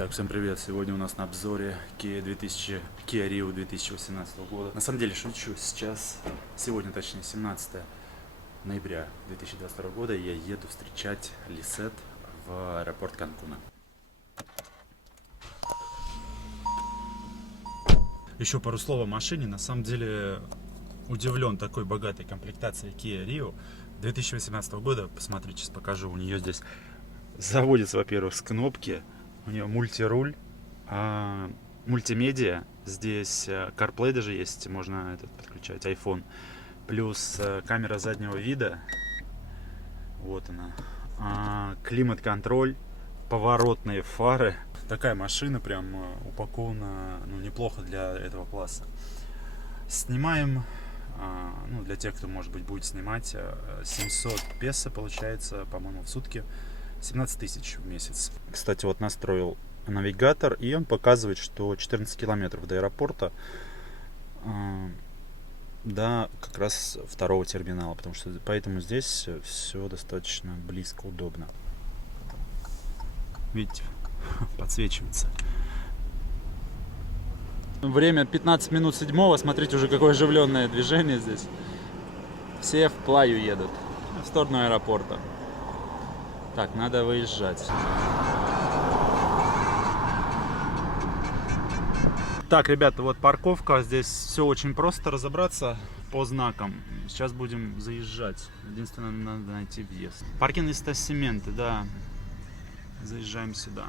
Итак, всем привет! Сегодня у нас на обзоре Kia Rio 2018 года. На самом деле шучу, сегодня точнее 17 ноября 2022 года я еду встречать Лисет в аэропорт Канкуна. Еще пару слов о машине. На самом деле удивлен такой богатой комплектацией Kia Rio 2018 года. Посмотрите, сейчас покажу. У нее здесь заводится, во-первых, с кнопки. У нее мультируль, мультимедиа. Здесь CarPlay даже есть, можно подключать iPhone. Плюс камера заднего вида. Вот она. Климат-контроль, поворотные фары. Такая машина прям упакована, неплохо для этого класса. Снимаем, для тех, кто, может быть, будет снимать, 700 песо получается, по-моему, в сутки. 17 тысяч в месяц. Кстати, вот настроил навигатор, и он показывает, что 14 километров до аэропорта, до как раз второго терминала, потому что поэтому здесь все достаточно близко, удобно. Видите, подсвечивается. Время 15 минут 7. Смотрите, уже какое оживленное движение здесь. Все в Плаю едут в сторону аэропорта. Так, надо выезжать. Так, ребята, вот парковка. Здесь все очень просто разобраться по знакам. Сейчас будем заезжать. Единственное, надо найти въезд. Паркинг Естасименты, да. Заезжаем сюда.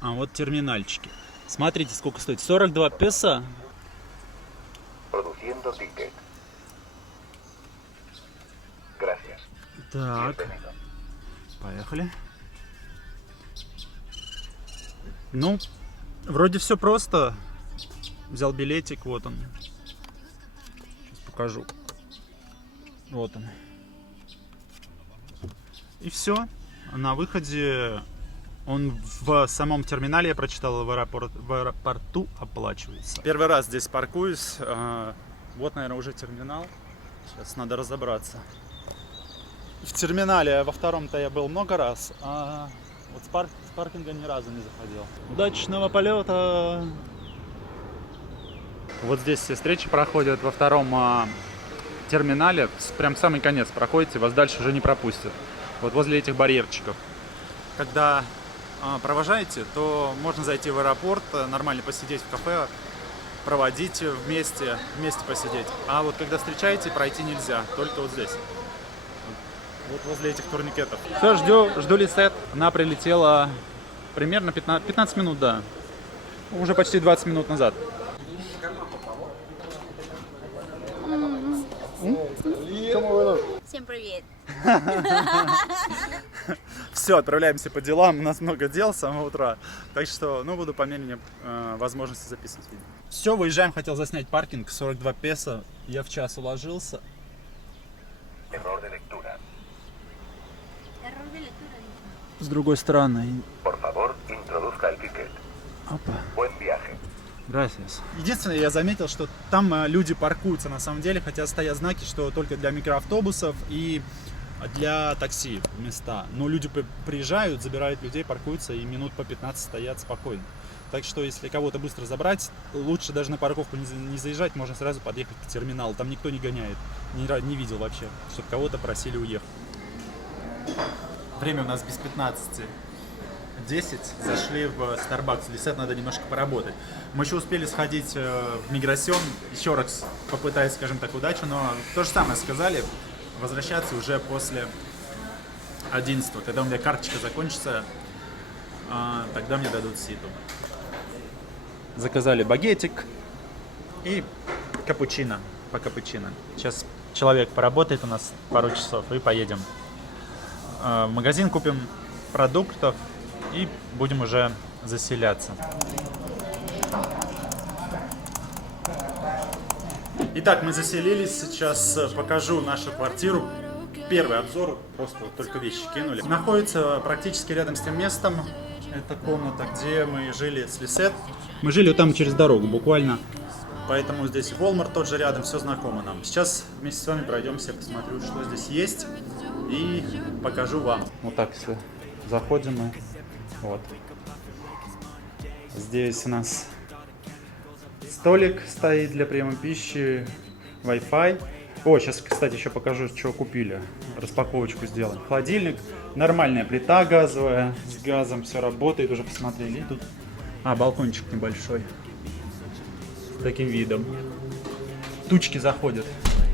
А вот терминальчики. Смотрите, сколько стоит. 42 песо. Так, поехали. Вроде все просто. Взял билетик, вот он. Сейчас покажу. Вот он. И все. На выходе он в самом терминале, я прочитал, в аэропорту оплачивается. Первый раз здесь паркуюсь. Вот, наверное, уже терминал. Сейчас надо разобраться. В терминале во втором-то я был много раз, а вот с паркинга ни разу не заходил. Удачного полета! Вот здесь все встречи проходят во втором терминале. Прям самый конец проходите, вас дальше уже не пропустят. Вот возле этих барьерчиков. Когда провожаете, то можно зайти в аэропорт, нормально посидеть в кафе, проводить вместе посидеть. А вот когда встречаете, пройти нельзя, только вот здесь. Вот возле этих турникетов. Все, жду Лисет. Она прилетела примерно 15 минут, да. Уже почти 20 минут назад. Всем привет. Все, отправляемся по делам. У нас много дел с самого утра. Так что, буду по мере возможности записывать видео. Все, выезжаем. Хотел заснять паркинг. 42 песо. Я в час уложился. С другой стороны. Опа. Gracias. Единственное, я заметил, что там люди паркуются на самом деле, хотя стоят знаки, что только для микроавтобусов и для такси места. Но люди приезжают, забирают людей, паркуются и минут по 15 стоят спокойно. Так что, если кого-то быстро забрать, лучше даже на парковку не заезжать, можно сразу подъехать к терминалу. Там никто не гоняет, не видел вообще, чтобы кого-то просили уехать. Время у нас без 15:10. Зашли в Starbucks. Лисет надо немножко поработать. Мы еще успели сходить в Миграсион. Еще раз попытать, скажем так, удачу. Но то же самое сказали. Возвращаться уже после 11. Когда у меня карточка закончится, тогда мне дадут ситу. Заказали багетик и капучино. По капучино. Сейчас человек поработает у нас пару часов и поедем. В магазин купим продуктов и будем уже заселяться. Итак, мы заселились. Сейчас покажу нашу квартиру. Первый обзор, просто вот только вещи кинули. Находится практически рядом с тем местом. Это комната, где мы жили с Лисет. Мы жили вот там через дорогу буквально. Поэтому здесь Walmart тот же рядом, все знакомо нам. Сейчас вместе с вами пройдемся, посмотрю, что здесь есть. И покажу вам. Вот так, если заходим мы Вот. Здесь у нас столик стоит для приема пищи, Wi-Fi. О, сейчас, кстати, еще покажу, что купили. Распаковочку сделаем. Холодильник, нормальная плита газовая, с газом все работает, уже посмотрели. Тут, балкончик небольшой, с таким видом. Тучки заходят,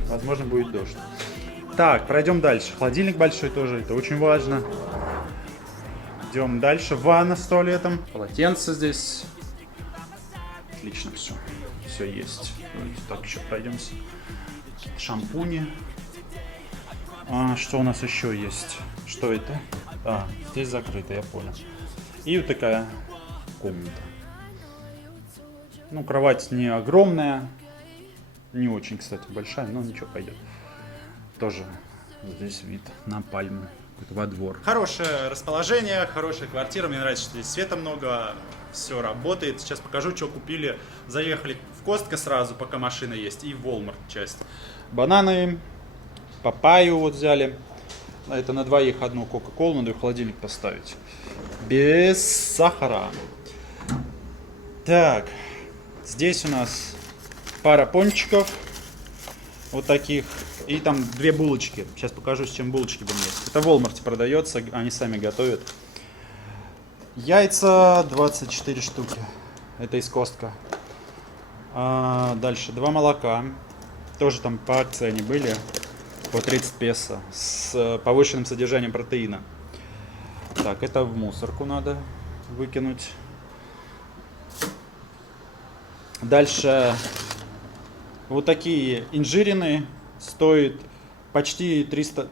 возможно, будет дождь. Так, пройдем дальше. Холодильник большой тоже, это очень важно. Идем дальше. Ванна с туалетом. Полотенце здесь. Отлично все. Все есть. Давайте так еще пройдемся. Шампуни. Что у нас еще есть? Что это? Здесь закрыто, я понял. И вот такая комната. Ну, кровать не огромная. Не очень, кстати, большая, но ничего, пойдет. Тоже здесь вид на пальму. Во двор. Хорошее расположение, хорошая квартира. Мне нравится, что здесь света много, все работает. Сейчас покажу, что купили. Заехали в Костко сразу, пока машина есть, и в Walmart часть. Бананы, папайю вот взяли. Это на двоих одну кока-колу, надо в холодильник поставить. Без сахара. Так, здесь у нас пара пончиков. Вот таких. И там 2 булочки. Сейчас покажу, с чем булочки будем есть. Это в Walmart продается, они сами готовят. Яйца 24 штуки. Это из Костко. Дальше 2 молока. Тоже там по акции они были. По 30 песо. С повышенным содержанием протеина. Так, это в мусорку надо выкинуть. Дальше вот такие инжирины. Стоит почти 300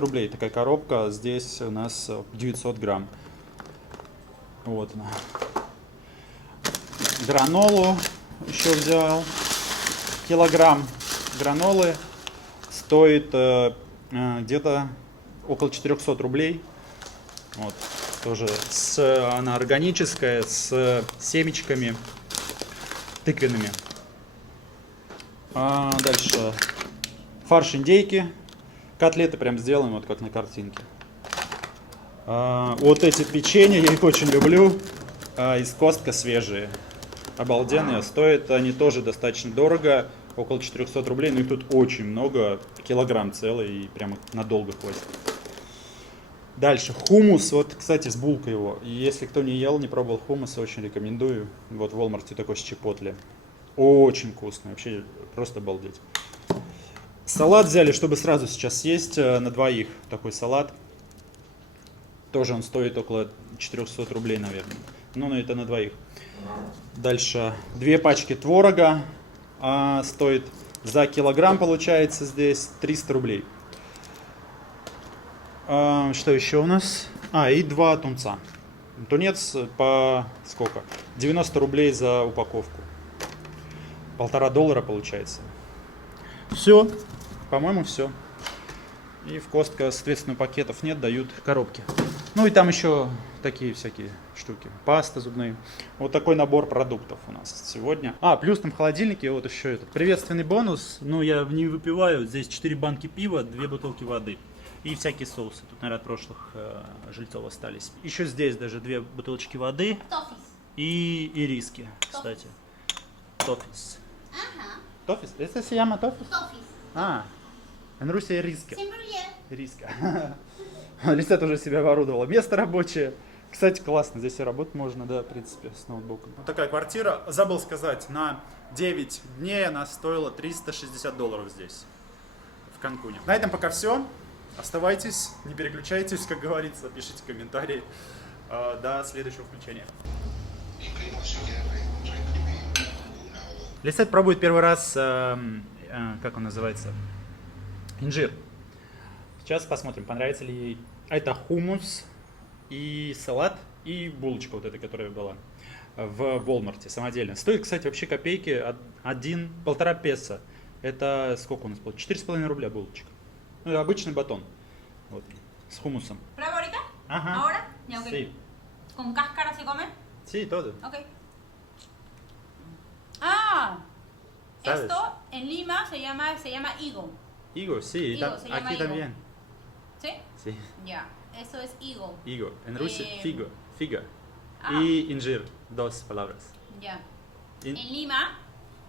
рублей такая коробка. Здесь у нас 900 грамм. Вот она. Гранолу еще взял. Килограмм гранолы стоит где-то около 400 рублей. Вот. Тоже она органическая, с семечками тыквенными. Дальше фарш индейки. Котлеты прям сделаны, вот как на картинке. Вот эти печенья, я их очень люблю. Из Костко свежие. Обалденные. Стоят они тоже достаточно дорого. Около 400 рублей. Но их тут очень много. Килограмм целый. И прямо надолго хватит. Дальше. Хумус. Вот, кстати, с булкой его. И если кто не ел, не пробовал хумуса, очень рекомендую. Вот в Walmart такой с чипотле. Очень вкусный. Вообще просто обалдеть. Салат взяли, чтобы сразу сейчас съесть на двоих. Такой салат. Тоже он стоит около 400 рублей, наверное. Ну, это на двоих. Дальше 2 пачки творога. Стоит за килограмм, получается, здесь 300 рублей. Что еще у нас? И 2 тунца. Тунец по сколько? 90 рублей за упаковку. $1,5 получается. Все. По-моему, все. И в Костко, соответственно, пакетов нет, дают коробки. Ну и там еще такие всякие штуки. Паста зубные. Вот такой набор продуктов у нас сегодня. Плюс там в холодильнике вот еще этот приветственный бонус. Ну, я не выпиваю. Здесь 4 банки пива, 2 бутылки воды. И всякие соусы. Тут, наверное, от прошлых жильцов остались. Еще здесь даже 2 бутылочки воды. И риски, кстати. Тофис. Тофис? Это se llama тофис? Тофис. En Rusia риски. Риска. Лизет уже себя оборудовала. Место рабочее. Кстати, классно. Здесь и работать можно, да, в принципе, с ноутбуком. Вот такая квартира. Забыл сказать, на 9 дней она стоила $360 здесь, в Канкуне. На этом пока все. Оставайтесь, не переключайтесь, как говорится, пишите комментарии. До следующего включения. Лисет пробует первый раз, как он называется, инжир. Сейчас посмотрим, понравится ли ей. Это хумус и салат, и булочка вот эта, которая была в Walmart самодельно. Стоит, кстати, вообще копейки, 1,5 песо. Это сколько у нас было? 4,5 рубля булочка. Ну, это обычный батон. Вот, с хумусом. ¿Prueba ahorita? Ajá. ¿Ahora? Ya, ok. Sí. ¿Con cáscara se come? Sí, todo. Ok. ¿Sabes? Esto en Lima se llama higo. Higo, sí. Higo, se llama aquí higo. también. ¿Sí? Sí. Ya, eso es higo. Higo. En Rusia, figo. figa. Ah. Y injir, dos palabras. Ya. In- En Lima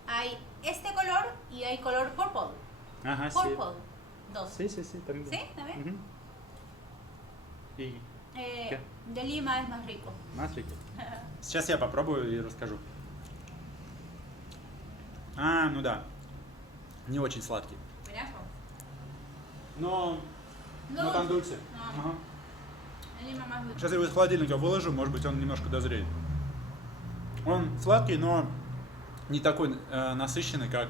hay este color y hay color purple. Ага, Purple. Dos. sí, también. ¿Sí? ¿También? Мгм. И ¿Qué? De Lima es más rico. más rico. Сейчас я попробую и расскажу. Ну да. Не очень сладкий. Mirazo. Но No, там дульце. no. Ага. En Lima más dulce. Сейчас я его из холодильника выложу, может быть, он немножко дозреет. Он сладкий, но не такой насыщенный, как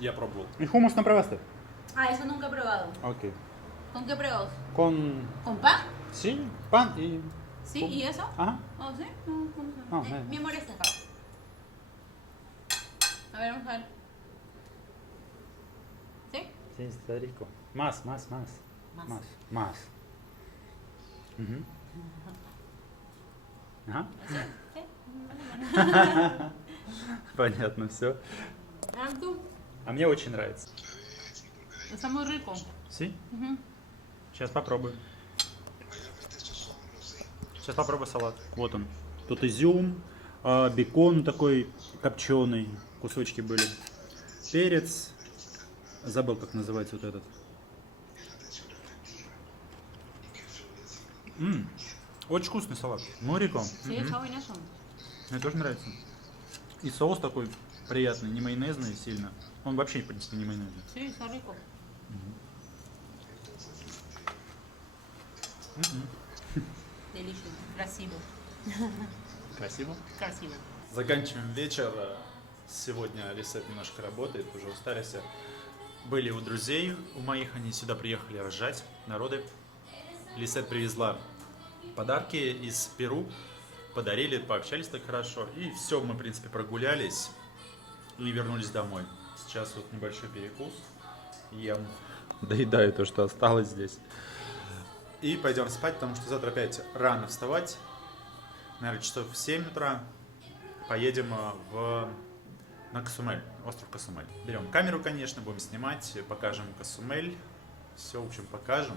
я пробовал. И хумус на пробаste. Ah, eso nunca he probado. Окей. ¿Con qué pruebas? Con ¿Con pan? sí, pan y Sí, ¿y eso? Ajá. Oh, ¿sí? No, ¿cómo se No, llama? no. Mi amor es acá. A ver, vamos a ver. ¿Sí? Sí, está rico. Más. Más. Угу. Ага. ¿Sí? ¿Sí? Понятно, все. Ah, tú. А мне очень нравится. Está muy rico. Sí? Ujú. Сейчас попробую. Сейчас попробую салат. Вот он. Тут изюм, бекон такой копченый, кусочки были. Перец. Забыл, как называется вот этот. Очень вкусный салат. Мориком. Sí, está buenazo. Мне тоже нравится. И соус такой приятный, не майонезный сильно. Он вообще, в принципе, не майонезный. Sí, está rico. Delicioso. Красиво. Красиво. Красиво. Заканчиваем вечер. Сегодня Лисет немножко работает, уже устались. Были у друзей у моих, они сюда приехали рожать, народы. Лисет привезла подарки из Перу, подарили, пообщались так хорошо. И все, мы, в принципе, прогулялись и вернулись домой. Сейчас вот небольшой перекус. Ем, доедаю то, что осталось здесь. И пойдем спать, потому что завтра опять рано вставать. Наверное, часов в 7 утра. Поедем на Касумель, остров Касумель. Берем камеру, конечно, будем снимать, покажем Касумель. Все, в общем, покажем.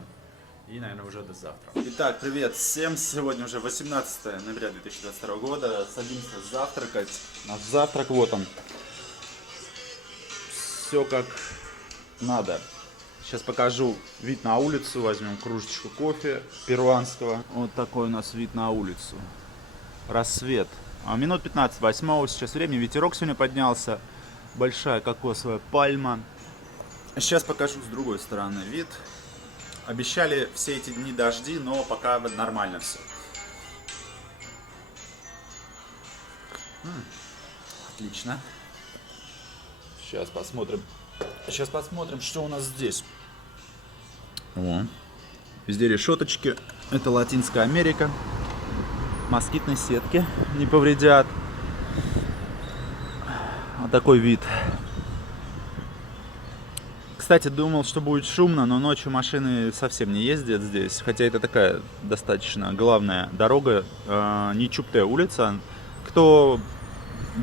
И, наверное, уже до завтра. Итак, привет всем. Сегодня уже 18 ноября 2022 года. Садимся завтракать. Наш завтрак, вот он. Все как надо. Сейчас покажу вид на улицу. Возьмем кружечку кофе перуанского. Вот такой у нас вид на улицу. Рассвет. Минут 15 восьмого сейчас времени. Ветерок сегодня поднялся. Большая кокосовая пальма. Сейчас покажу с другой стороны вид. Обещали все эти дни дожди, но пока нормально все. Отлично. Сейчас посмотрим. Что у нас здесь. О, везде решеточки. Это Латинская Америка. Москитные сетки не повредят. Вот такой вид. Кстати, думал, что будет шумно, но ночью машины совсем не ездят здесь. Хотя это такая достаточно главная дорога, не Чуптая улица. Кто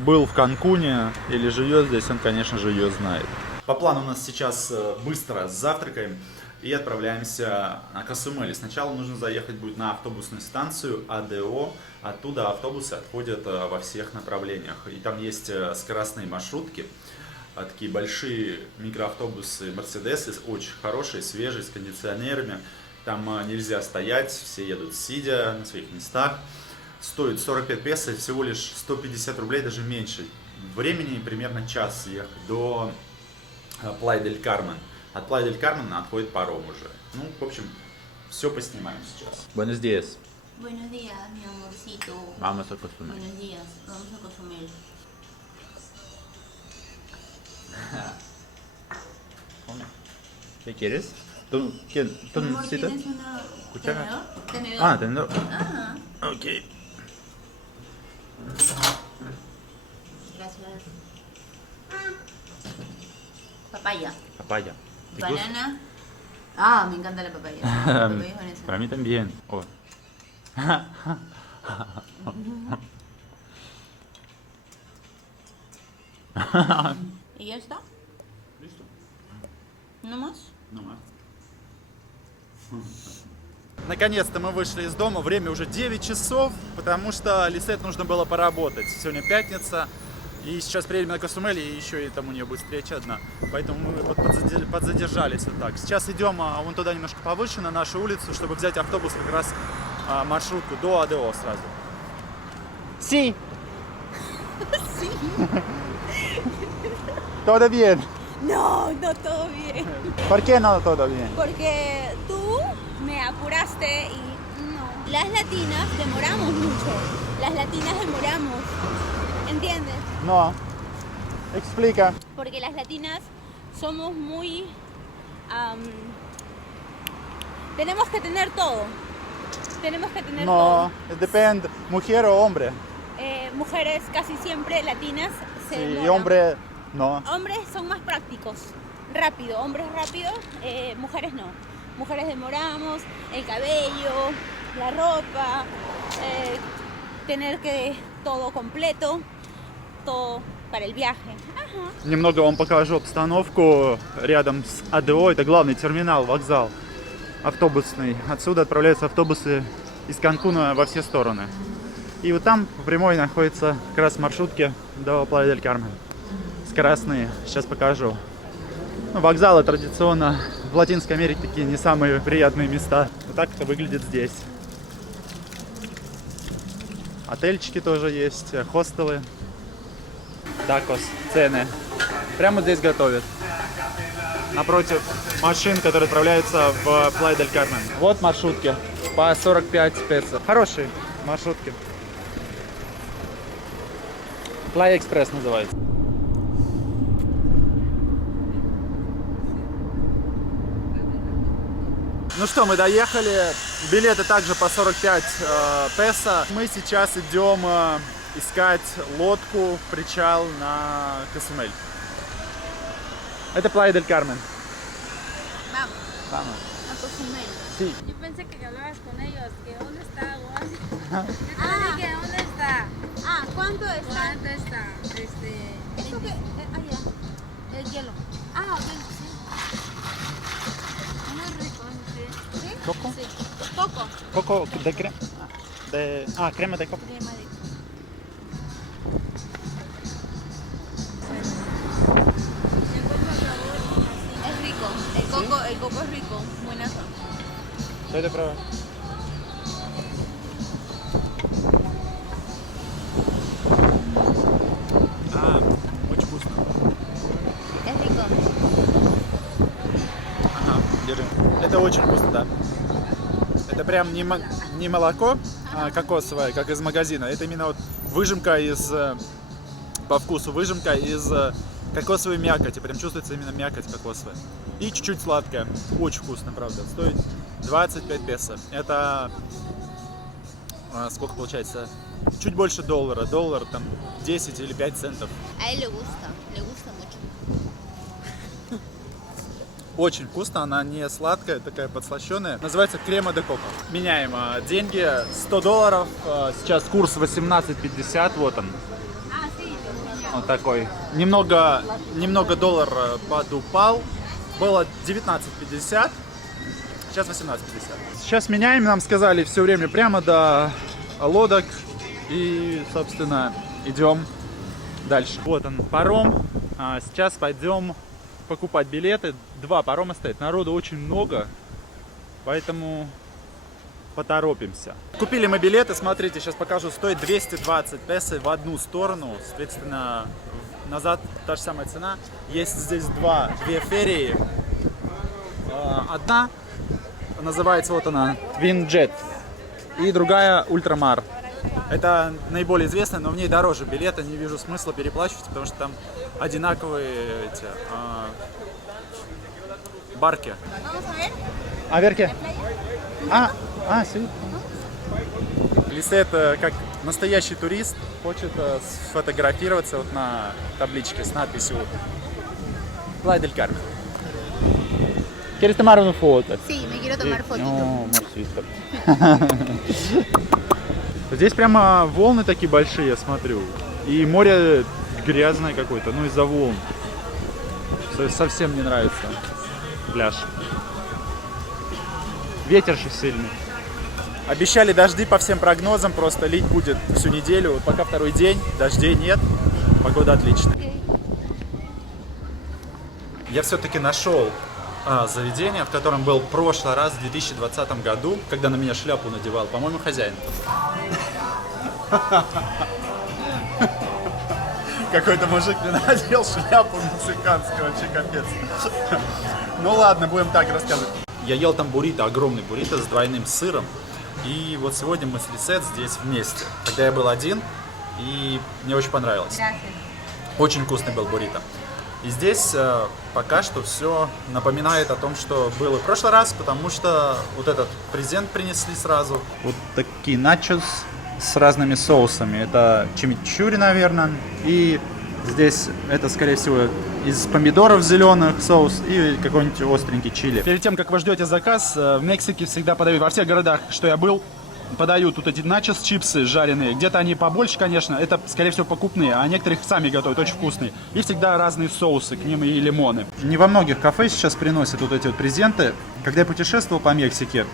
был в Канкуне или живет здесь, он, конечно же, ее знает. По плану у нас сейчас быстро завтракаем и отправляемся на Касумель. Сначала нужно заехать будет на автобусную станцию АДО. Оттуда автобусы отходят во всех направлениях. И там есть скоростные маршрутки. Такие большие микроавтобусы Мерседесы, очень хорошие, свежие, с кондиционерами. Там нельзя стоять, все едут сидя на своих местах. Стоит 45 песо, всего лишь 150 рублей, даже меньше. Времени примерно час ехать до Плая-дель-Кармен. От Плая-дель-Кармен отходит паром уже. Ну, в общем, все поснимаем сейчас. Buenos días. Buenos días, mi amorcito. Vamos a Cozumel. Buenos días. Vamos a Cozumel. ¿Qué quieres? ¿Tú Mi amor, necesitas? ¿tienes una Cuchara. tenedor? Tenedor. Ah, Ok. gracias. Papaya. Papaya. ¿Te gusta? Banana. Ah, me encanta la papaya. La papaya es buenísima. Para mí también. Oh. ¿Y ya está? Listo. ¿No más? No más. Наконец-то мы вышли из дома, время уже 9 часов, потому что Лисет нужно было поработать. Сегодня пятница, и сейчас приедем на Касумель, и еще и там у нее будет встреча одна. Поэтому мы подзадержались вот так. Сейчас идем вон туда немножко повыше, на нашу улицу, чтобы взять автобус как раз маршрутку до АДО сразу. Sí. Sí. Todo bien. No, no todo bien. ¿Por qué no todo bien? Porque tú me apuraste y no. Las latinas demoramos mucho. Las latinas demoramos. ¿Entiendes? No. Explica. Porque las latinas somos muy... tenemos que tener todo. Tenemos que tener todo. No, depende, mujer o hombre. Mujeres casi siempre latinas se Sí, y demoran. hombre no. Hombres son más prácticos, rápido, hombres rápido, mujeres no. Mujeres demoramos, el cabello, la ropa, tener que todo completo, todo para el viaje. Ajá. Немного вам покажу обстановку рядом с АДО. Это главный терминал, вокзал автобусный. Отсюда отправляются автобусы из Канкуна во все стороны. И вот там по прямой находятся как раз маршрутки до Плая-дель-Кармен. Скоростные. Сейчас покажу. Ну, вокзалы традиционно в Латинской Америке такие не самые приятные места. Вот так это выглядит здесь. Отельчики тоже есть, хостелы. Такос, цены. Прямо здесь готовят. Напротив машин, которые отправляются в Плая-дель-Кармен. Вот маршрутки по 45 песо. Хорошие маршрутки. Playa Express называется. Ну что, мы доехали. Билеты также по 45 песо. Мы сейчас идем искать лодку, причал на Касумель. Это Плая-дель-Кармен. Vamos, Vamos. a Cozumel. Sí. Yo pensé que hablabas con ellos, que dónde está o así. Yo te dije que dónde está. Ah, ¿cuánto está? ¿Dónde está? Esto que, allá, el hielo. Ah, ok, sí. Muy rico, sí. ¿Sí? Coco? Sí. Coco. Coco de crema. Crema de coco. Crema de coco. Es rico. El coco es rico. Buenazo. Дай пробовать. Очень вкусно. Es rico. Ага, держи. Это очень вкусно, да. Это прям не молоко кокосовое, как из магазина. Это именно вот выжимка из, по вкусу, выжимка из кокосовой мякоти. Прям чувствуется именно мякоть кокосовая. И чуть-чуть сладкая. Очень вкусно, правда. Стоит 25 песо. Это сколько получается? Чуть больше доллара. Доллар там 10 или 5 центов. A él le gusta mucho. Очень вкусно, она не сладкая, такая подслащенная. Называется крема де коко. Меняем деньги, $100. Сейчас курс 18.50, вот он. Ah, sí. Вот такой. Немного доллар подупал. Было 19.50, сейчас 18.50. Сейчас меняем, нам сказали все время прямо до лодок. И, собственно, идем дальше. Вот он, паром. Сейчас пойдем покупать билеты. 2 парома стоят. Народу очень много, поэтому поторопимся. Купили мы билеты, смотрите, сейчас покажу. Стоит 220 песо в одну сторону. Соответственно, назад та же самая цена. Есть здесь две ферии. Одна называется, вот она, Twin Jet. И другая Ультрамар. Это наиболее известная, но в ней дороже билеты. Не вижу смысла переплачивать, потому что там одинаковые эти барки. Vamos a ver. А верки? Sí. Лисет, как настоящий турист, хочет сфотографироваться вот на табличке с надписью Плая-дель-Кармен. ¿Quieres tomar una foto? Sí, me quiero tomar fotito. О, Марсвитер. Здесь прямо волны такие большие, я смотрю. И море грязное какое-то, ну из-за волн. Совсем не нравится пляж. Ветер же сильный. Обещали дожди по всем прогнозам, просто лить будет всю неделю. Вот пока второй день, дождей нет, погода отличная. Я все-таки нашел заведение, в котором был в прошлый раз, в 2020 году, когда на меня шляпу надевал, по-моему, хозяин. Какой-то мужик мне надел шляпу мексиканскую, вообще капец. Ну ладно, будем так рассказывать. Я ел там буррито, огромный буррито с двойным сыром. И вот сегодня мы с Лисет здесь вместе. Тогда я был один, и мне очень понравилось. Очень вкусный был буррито. И здесь пока что все напоминает о том, что было в прошлый раз, потому что вот этот презент принесли сразу. Вот такие начос с разными соусами. Это чимичури, наверное. И здесь это, скорее всего, из помидоров зеленых соус и какой-нибудь остренький чили. Перед тем, как вы ждете заказ, в Мексике всегда подают, во всех городах, что я был, подают вот эти начос, чипсы жареные. Где-то они побольше, конечно, это, скорее всего, покупные, а некоторых сами готовят, очень вкусные. И всегда разные соусы, к ним и лимоны. Не во многих кафе сейчас приносят вот эти вот презенты. Когда я путешествовал по Мексике,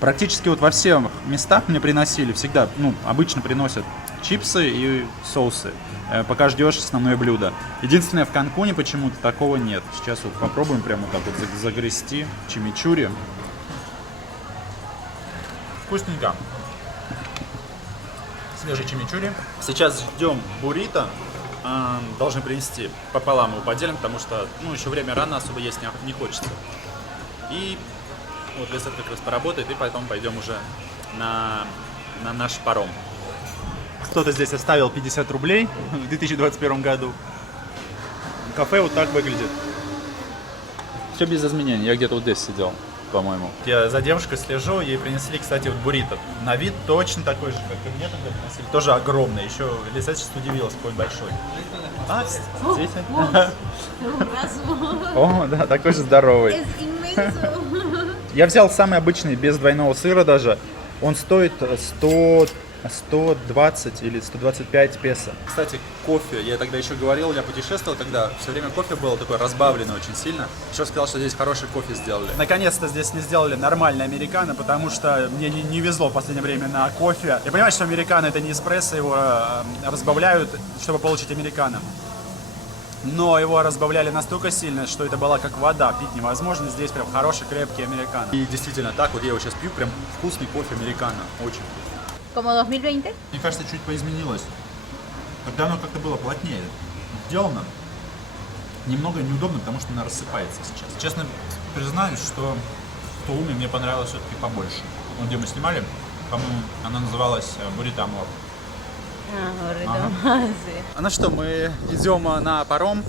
практически вот во всех местах мне приносили, всегда, обычно приносят чипсы и соусы, пока ждешь основное блюдо. Единственное, в Канкуне почему-то такого нет. Сейчас вот попробуем прямо так вот загрести чимичури. Вкусненько. Свежий чимичури. Сейчас ждем буррито. Должны принести пополам его поделим, потому что еще время рано, особо есть не хочется. И вот Лисет как раз поработает, и потом пойдем уже на наш паром. Кто-то здесь оставил 50 рублей в 2021 году. Кафе вот так выглядит. Все без изменений. Я где-то вот здесь сидел, по-моему. Я за девушкой слежу, ей принесли, кстати, вот буррито. На вид точно такой же, как и мне тогда приносили. Тоже огромный. Еще Лисет сейчас удивилась, какой большой. Здесь. О, да, такой же здоровый. Я взял самый обычный, без двойного сыра даже. Он стоит 120 или 125 песо. Кстати, кофе, я тогда еще говорил, я путешествовал, тогда все время кофе было такое разбавленное очень сильно. Еще сказал, что здесь хороший кофе сделали. Наконец-то здесь не сделали нормальный американо, потому что мне не везло в последнее время на кофе. Я понимаю, что американо это не эспрессо, его разбавляют, чтобы получить американо. Но его разбавляли настолько сильно, что это была как вода, пить невозможно. Здесь прям хороший, крепкий американо. И действительно так, вот я его сейчас пью, прям вкусный кофе американо, очень вкусный. Como 2020? Мне кажется, чуть поизменилось. Тогда оно как-то было плотнее сделано. Немного неудобно, потому что она рассыпается сейчас. Честно признаюсь, что в Тулуме мне понравилось все-таки побольше. Ну, где мы снимали, по-моему, она называлась буррито амор. Ну что, мы идем на паром.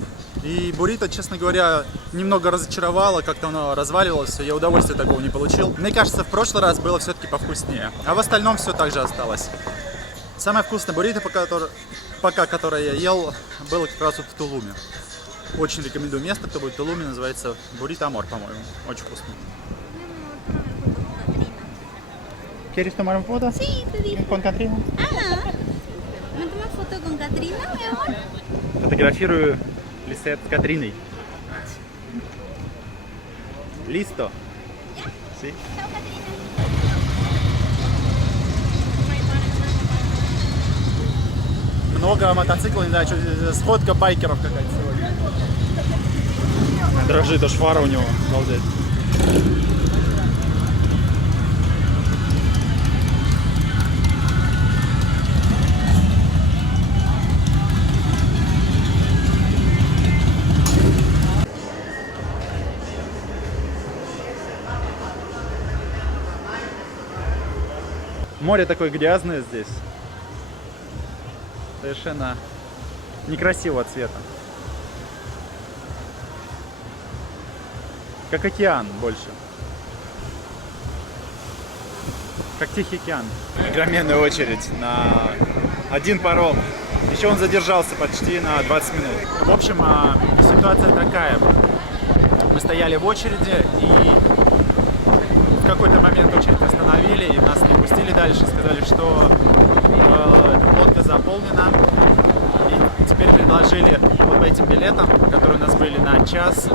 И буррито, честно говоря, немного разочаровало, как-то оно разваливалось, я удовольствия такого не получил. Мне кажется, в прошлый раз было все-таки повкуснее, а в остальном все так же осталось. Самое вкусное буррито, которое я ел, было как раз вот в Тулуме. Очень рекомендую место, кто будет в Тулуме, называется буррито амор, по-моему. Очень вкусно. ¿Quieres tomar una foto? Sí, te dije. Con Katrina. ¿Me tomas foto con Katrina, mi amor? Фотографирую Лисет с Катриной. Listo. Sí. Chao, Katrina. Много мотоциклов, не знаю, что сходка байкеров какая-то сегодня. Дрожит аж фара у него, обалдеть. Море такое грязное здесь. Совершенно некрасивого цвета. Как океан больше. Как Тихий океан. Огроменная очередь на один паром. Еще он задержался почти на 20 минут. В общем, ситуация такая. Мы стояли в очереди и в какой-то момент очередь остановили и нас не пустили дальше. Сказали, что эта лодка заполнена И теперь предложили вот по этим билетам, которые у нас были на час,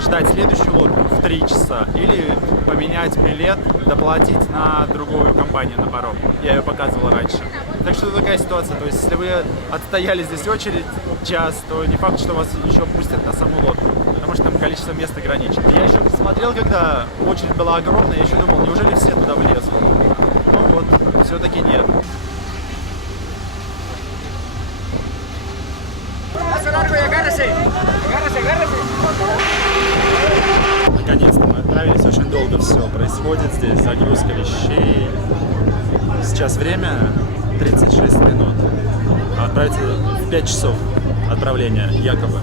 ждать следующую лодку в 3 часа или поменять билет, доплатить на другую компанию на паром. Я ее показывал раньше. Так что такая ситуация. То есть, если вы отстояли здесь очередь час, то не факт, что вас еще пустят на саму лодку, потому что там количество мест ограничено. Я еще смотрел, когда очередь была огромная, я еще думал, неужели все туда влезут? Ну вот, все-таки нет. Наконец-то мы отправились, очень долго все происходит здесь, загрузка вещей. Сейчас время 36 минут, а отправиться в 5 часов отправления якобы.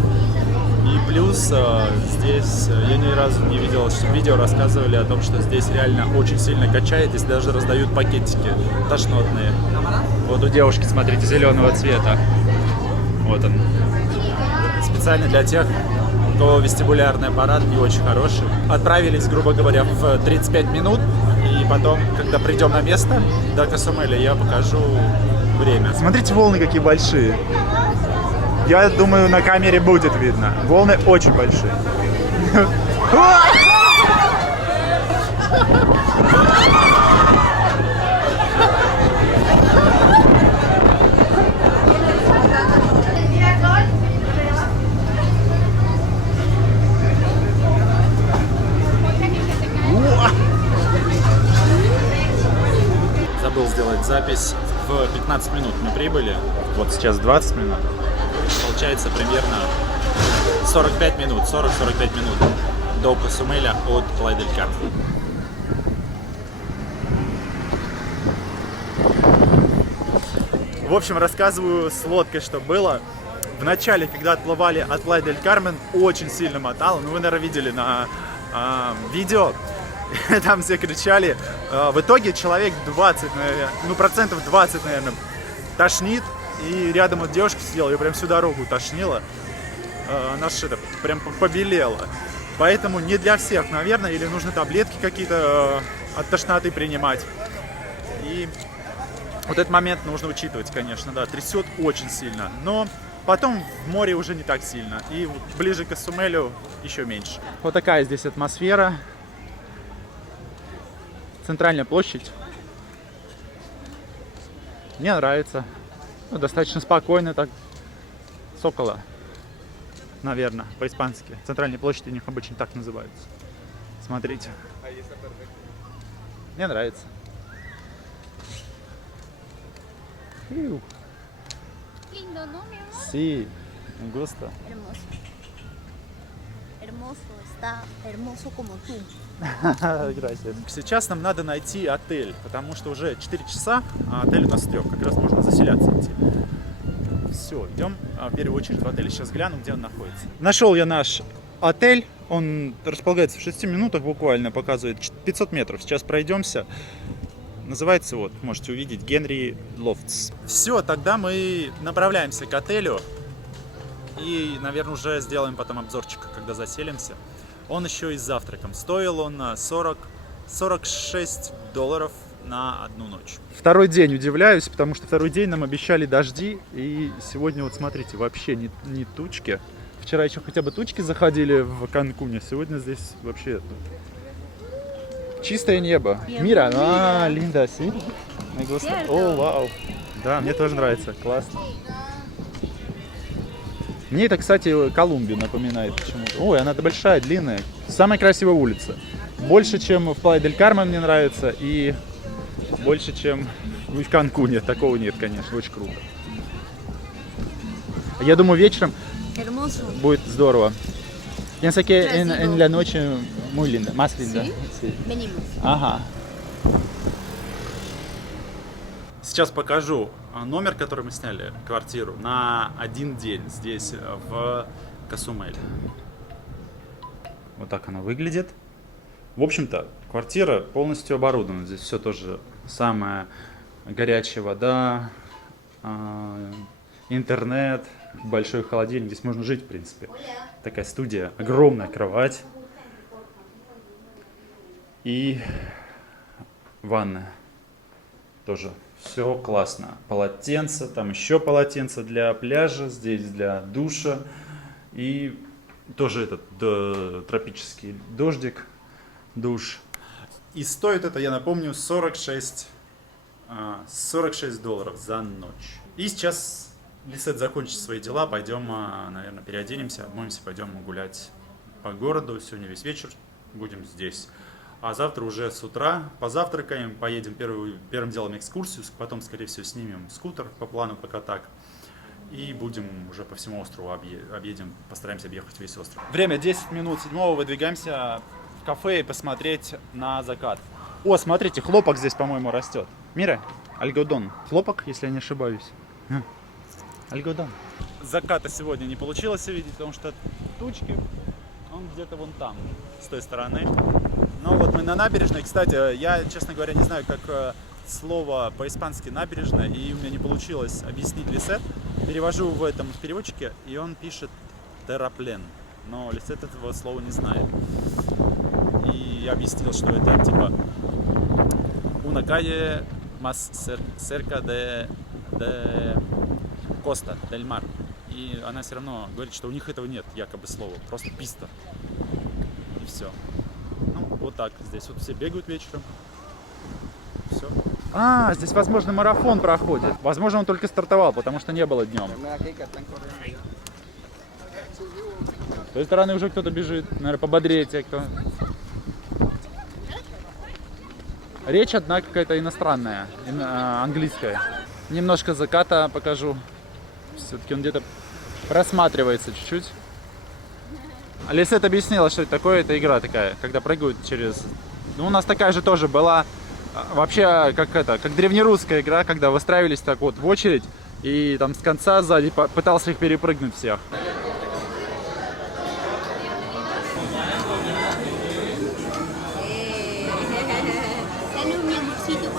И плюс здесь я ни разу не видел, что видео рассказывали о том, что здесь реально очень сильно качает, здесь даже раздают пакетики тошнотные. Вот у девушки, смотрите, зеленого цвета. Вот он. Специально для тех, у кого вестибулярный аппарат не очень хороший. Отправились, грубо говоря, в 35 минут. И потом, когда придем на место до Касумеля, я покажу время. Смотрите, волны какие большие. Я думаю, на камере будет видно. Волны очень большие. Забыл сделать запись. В 15 минут мы прибыли. Вот сейчас 20 минут. Получается примерно 45 минут, 40-45 минут до Касумеля от Плая-дель-Кармен. В общем, рассказываю с лодкой, что было. В начале, когда отплывали от Плая-дель-Кармен, очень сильно мотало. Ну, вы, наверное, видели на видео. Там все кричали. В итоге человек 20, наверное, ну, процентов 20, наверное, тошнит. И рядом вот девушка сидела, ее прям всю дорогу тошнило. Она что-то прям побелела. Поэтому не для всех, наверное, или нужны таблетки какие-то от тошноты принимать. И вот этот момент нужно учитывать, конечно, да, трясет очень сильно. Но потом в море уже не так сильно. И ближе к Касумелю еще меньше. Вот такая здесь атмосфера. Центральная площадь. Мне нравится. Ну, достаточно спокойно так. Сокола, наверное, по-испански. Центральные площади у них обычно так называются. Смотрите. Мне нравится. Lindo, ¿no, mi amor? Sí, me gusta. Hermoso. Hermoso, está hermoso como tú. Gracias. Сейчас нам надо найти отель, потому что уже 4 часа, а отель у нас 3. Как раз можно заселяться идти. Все, идем в первую очередь в отель. Сейчас гляну, где он находится. Нашел я наш отель. Он располагается в 6 минутах буквально, показывает 500 метров. Сейчас пройдемся. Называется, вот, можете увидеть, Генри Лофтс. Все, тогда мы направляемся к отелю. И, наверное, уже сделаем потом обзорчик, когда заселимся. Он еще и с завтраком. Стоил он $46 на одну ночь. Второй день удивляюсь, потому что второй день нам обещали дожди. И сегодня, вот смотрите, вообще не тучки. Вчера еще хотя бы тучки заходили в Канкуне. Сегодня здесь вообще чистое небо. Мира. Линда, си. О, вау. Да, мне тоже нравится. Классно. Мне это, кстати, Колумбию напоминает почему-то. Ой, она большая, длинная. Самая красивая улица. Больше, чем в Плая-дель-Кармен мне нравится. И больше, чем в Канкуне. Такого нет, конечно. Очень круто. Я думаю, вечером будет здорово. Piensa que en la noche muy linda, más linda. Sí. Venimos. Ага. Сейчас покажу номер, который мы сняли, квартиру, на один день здесь, в Касумеле. Вот так она выглядит. В общем-то, квартира полностью оборудована. Здесь все тоже самое: горячая вода, интернет, большой холодильник. Здесь можно жить, в принципе. Такая студия, огромная кровать и ванная. Тоже Все классно. Полотенце, там еще полотенце для пляжа, здесь для душа. И тоже этот тропический дождик, душ. И стоит это, я напомню, $46 за ночь. И сейчас Лисет закончит свои дела, пойдем, наверное, переоденемся, обмоемся, пойдем гулять по городу. Сегодня весь вечер будем здесь. А завтра уже с утра позавтракаем, поедем первым делом экскурсию, потом, скорее всего, снимем скутер по плану, пока так. И будем уже по всему острову объедем, постараемся объехать весь остров. Время 10 минут 7-го, выдвигаемся в кафе и посмотреть на закат. О, смотрите, хлопок здесь, по-моему, растет. Мира, альгодон. Хлопок, если я не ошибаюсь. Альгодон. Заката сегодня не получилось увидеть, потому что тучки, он где-то вон там, с той стороны. Но вот мы на набережной. Кстати, я, честно говоря, не знаю, как слово по-испански набережная, и у меня не получилось объяснить Лисет. Перевожу в этом переводчике, и он пишет терраплен. Но Лисет этого слова не знает. И я объяснил, что это типа una calle más cerca de costa, del mar. И она все равно говорит, что у них этого нет, якобы слова, просто писта. И все. Ну, вот так. Здесь вот все бегают вечером. Все. А, здесь, возможно, марафон проходит. Возможно, он только стартовал, потому что не было днем. С той стороны уже кто-то бежит. Наверное, пободрее те, кто... Речь, однако, какая-то иностранная, английская. Немножко заката покажу. Все-таки он где-то просматривается чуть-чуть. Лисет объяснила, что это такое. Это игра такая, когда прыгают через... Ну, у нас такая же тоже была. Вообще, как древнерусская игра, когда выстраивались так вот в очередь. И там с конца сзади пытался их перепрыгнуть всех.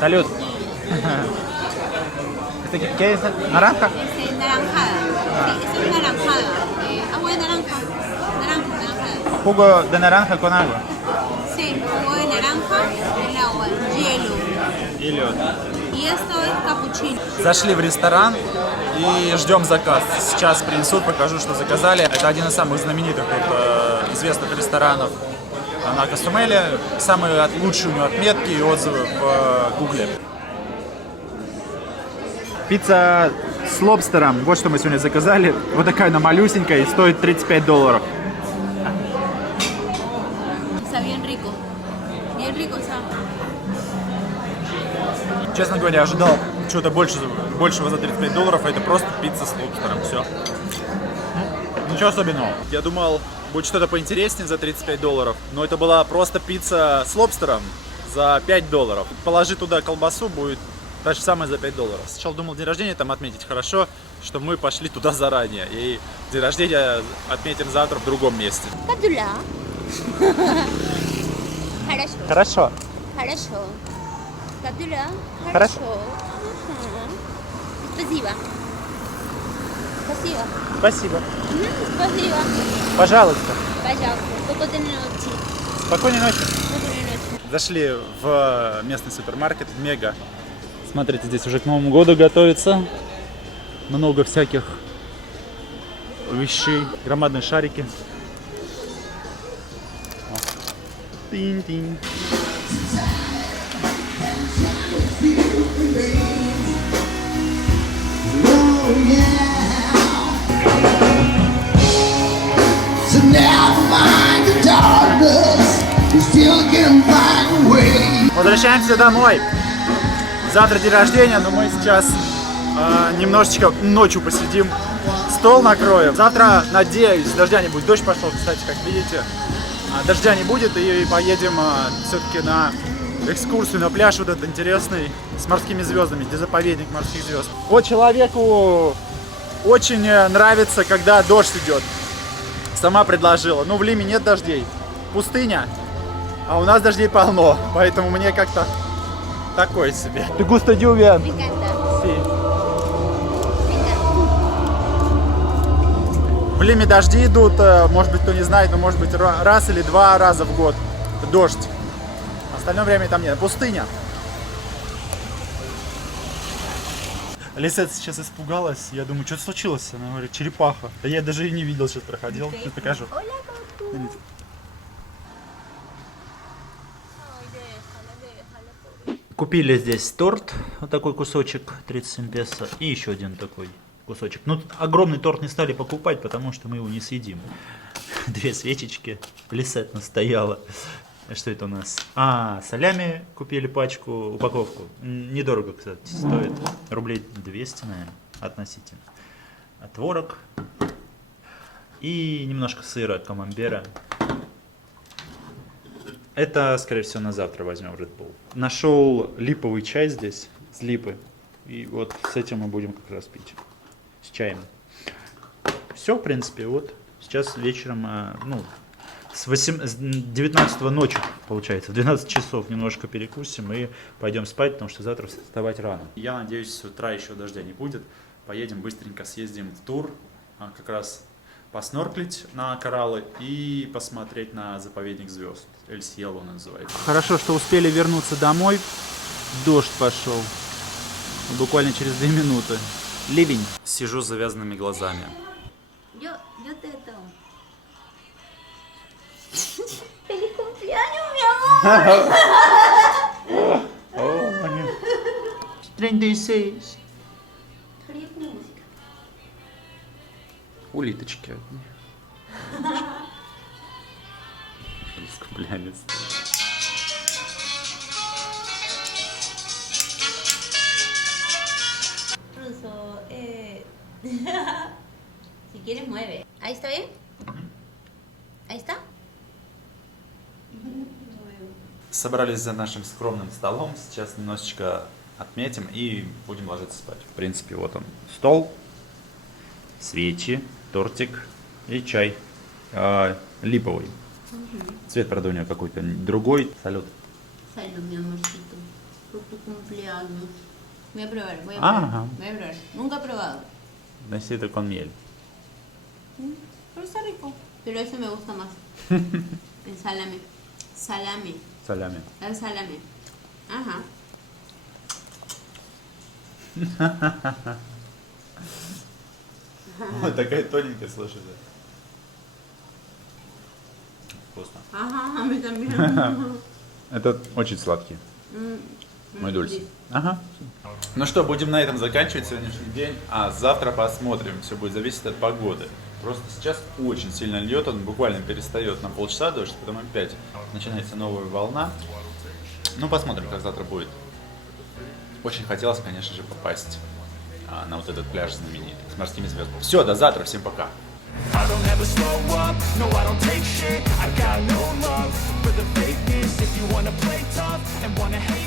Салют. ¿Qué es? ¿Naranja? Es naranjada. Sí, eso es naranjada. Agua de naranja. Naranja. Jugo de naranja con agua. Sí, jugo de naranja con agua, hielo. И лед. Y esto es capuchino. Зашли в ресторан и ждем заказ. Сейчас принесут, покажу, что заказали. Это один из самых знаменитых, известных ресторанов на Костромеле. Самые лучшие у него отметки и отзывы в Гугле. Пицца с лобстером. Вот что мы сегодня заказали. Вот такая она малюсенькая и стоит $35. Está bien rico. Bien rico está. Честно говоря, ожидал чего-то большего за $35, а это просто пицца с лобстером. Все. Ничего особенного. Я думал, будет что-то поинтереснее за $35, но это была просто пицца с лобстером за $5. Положи туда колбасу, будет та же самая за $5. Сначала думал день рождения там отметить. Хорошо, что мы пошли туда заранее. И день рождения отметим завтра в другом месте. Кадуля. Хорошо. Хорошо. Хорошо. Кадуля. Хорошо. Спасибо. Спасибо. Спасибо. Спасибо. Пожалуйста. Пожалуйста. Спокойной ночи. Спокойной ночи. Спокойной ночи. Зашли в местный супермаркет, Мега. Смотрите, здесь уже к Новому году готовится. Много всяких вещей. Громадные шарики. Тинь-тинь. Возвращаемся домой. Завтра день рождения, но мы сейчас немножечко ночью посидим, стол накроем. Завтра, надеюсь, дождя не будет. Дождь пошел, кстати, как видите. Дождя не будет, и поедем все-таки на экскурсию на пляж вот этот интересный с морскими звездами, где заповедник морских звезд. Вот человеку очень нравится, когда дождь идет. Сама предложила. Ну, в Лиме нет дождей, пустыня, а у нас дождей полно, поэтому мне как-то такое себе. Ты густо lluvia. Me encanta. В Лиме дожди идут, может быть, кто не знает, но может быть раз или два раза в год дождь. В остальное время там нет. Пустыня. Лисет сейчас испугалась. Я думаю, что случилось? Она говорит, черепаха. Да я даже и не видел, сейчас проходил. Сейчас покажу. Купили здесь торт, вот такой кусочек, 37 песо, и еще один такой кусочек. Ну, огромный торт не стали покупать, потому что мы его не съедим. 2 свечечки, Лисет настояла. Что это у нас? Салями купили пачку, упаковку. Недорого, кстати, стоит. Рублей 200, наверное, относительно. Творог. И немножко сыра, камамбера. Это, скорее всего, на завтра возьмем Red Bull. Нашел липовый чай здесь, с липы. И вот с этим мы будем как раз пить. С чаем. Все, в принципе, вот. Сейчас вечером, с 19 ночи, получается, в 12 часов немножко перекусим и пойдем спать, потому что завтра вставать рано. Я надеюсь, с утра еще дождя не будет. Поедем быстренько, съездим в тур, как раз поснорклить на кораллы и посмотреть на заповедник звезд. Эль Сьело называется. Хорошо, что успели вернуться домой. Дождь пошел. Буквально через 2 минуты. Ливень. Сижу с завязанными глазами. Yo te tomo. ¡Feliz cumpleaños, mi amor! 36. Quería con música. Улиточки одни. Скуплянец. Ruso, si quieres mueve. ¿Ahí está bien? ¿Ahí está? Собрались за нашим скромным столом. Сейчас немножечко отметим и будем ложиться спать. В принципе, вот он стол, свечи, тортик и чай. Липовый. Цвет, правда, у него какой-то другой. Салют. Salud, mi amorcito, por tu cumpleaños. Voy a probar, voy a Ajá. probar. Voy a probar. Nunca he probado. Necesito con miel. Pero está rico. Pero ese me gusta más. El salame. Salame. Салями. El salame. Ajá. Вот такая тоненькая, слушай. Вкусно. Ajá, a mí también. Это очень сладкий. Мой дульс. Здесь. Ага. Ну что, будем на этом заканчивать сегодняшний день, а завтра посмотрим. Все будет зависеть от погоды. Просто сейчас очень сильно льет, он буквально перестает на полчаса дождь, потом опять начинается новая волна. Ну, посмотрим, как завтра будет. Очень хотелось, конечно же, попасть на вот этот пляж знаменитый с морскими звездами. Все, до завтра, всем пока. I don't ever slow up, no I don't take shit. I got no love for the fakeness. If you wanna play tough and wanna hate